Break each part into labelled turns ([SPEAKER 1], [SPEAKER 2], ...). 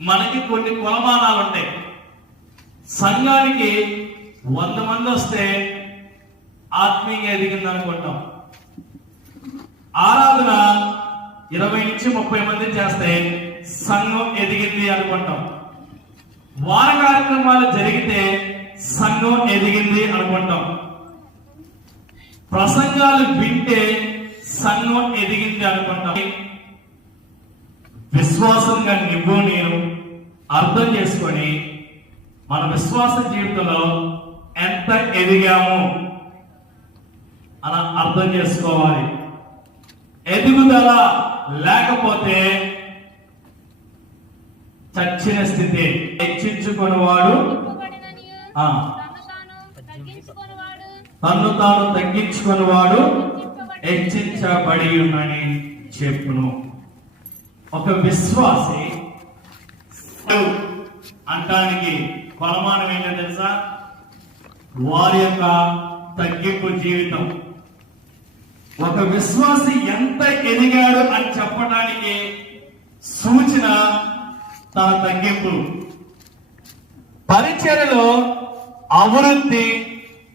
[SPEAKER 1] మనకి కొన్ని కులమానాలు ఉంటాయి సంఘానికి వంద మంది వస్తే ఆత్మీయంగా ఎదిగింది అనుకుంటాం. ఆరాధన ఇరవై నుంచి ముప్పై మంది చేస్తే సంఘం ఎదిగింది అనుకుంటాం. వార కార్యక్రమాలు జరిగితే సంఘం ఎదిగింది అనుకుంటాం. ప్రసంగాలు వింటే సంఘం ఎదిగింది అనుకుంటాం. విశ్వాసంగా నువ్వు నేను అర్థం చేసుకొని మన విశ్వాస జీవితంలో ఎంత ఎదిగాము అని అర్థం చేసుకోవాలి ఎదుగుదల లేకపోతే చచ్చిన స్థితి హెచ్చించుకునేవాడు
[SPEAKER 2] వాడు
[SPEAKER 1] ఆ.
[SPEAKER 2] తన్ను తాను తగ్గించుకొనివాడు
[SPEAKER 1] తన్ను తగ్గించుకునేవాడు హెచ్చించబడి ఉన్నని చెప్పును ఒక విశ్వాసి అంటానికి కొలమానం ఏంటో తెలుసా? వారి యొక్క తగ్గింపు జీవితం. ఒక విశ్వాసి ఎంత ఎదిగాడు అని చెప్పడానికి సూచన తన తగ్గింపు. పరిచర్యలో అభివృద్ధి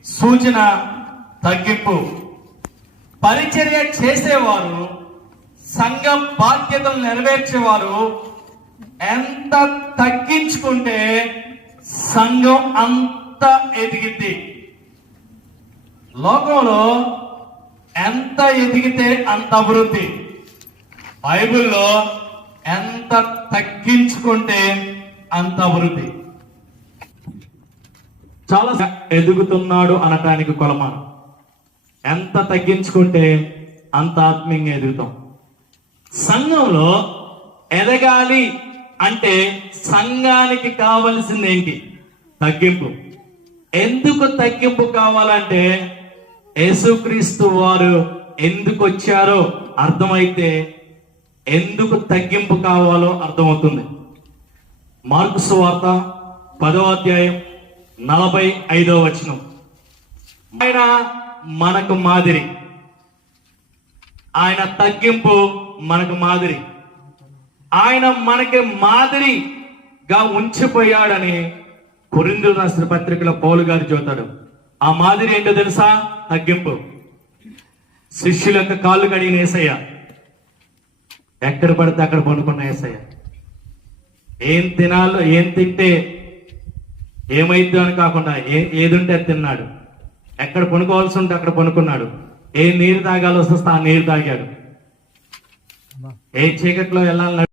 [SPEAKER 1] సూచన తగ్గింపు. పరిచర్య చేసేవారు సంఘ బాధ్యతలు నెరవేర్చేవారు ఎంత తగ్గించుకుంటే సంఘం అంత ఎదిగిద్ది లోకంలో ఎంత ఎదిగితే అంత అభివృద్ధి. బైబిల్లో ఎంత తగ్గించుకుంటే అంత అభివృద్ధి. చాలా ఎదుగుతున్నాడు అనటానికి కొలమానం. ఎంత తగ్గించుకుంటే అంత ఆత్మీయంగా ఎదుగుతాం. సంఘంలో ఎదగాలి అంటే సంఘానికి కావలసింది ఏంటి తగ్గింపు. ఎందుకు తగ్గింపు కావాలంటే యేసుక్రీస్తు వారు ఎందుకు వచ్చారో అర్థమైతే ఎందుకు తగ్గింపు కావాలో అర్థమవుతుంది. మార్కుసు వార్త పదో అధ్యాయం నలభై ఐదో వచనం. ఆయన మనకు మాదిరి ఆయన తగ్గింపు మనకు మాదిరి. ఆయన మనకి మాదిరిగా ఉంచిపోయాడని కొరిందులు రాసిన పత్రికలో పౌలు గారు చూతాడు ఆ మాదిరి ఏంటో తెలుసా? తగ్గింపు. శిష్యుల యొక్క కాళ్ళు కడిగిన ఏసయ్య. ఎక్కడ పడితే అక్కడ పనుకున్న ఏసయ్య. ఏం తినాలో ఏం తింటే ఏమైద్దో అని కాకుండా ఏ ఏదుంటే అది తిన్నాడు. ఎక్కడ పనుకోవాల్సి ఉంటే అక్కడ పనుకున్నాడు. ఏ నీరు తాగాల్సి వస్తే ఆ నీరు తాగాడు. ఏ చీకట్లో వెళ్ళాలని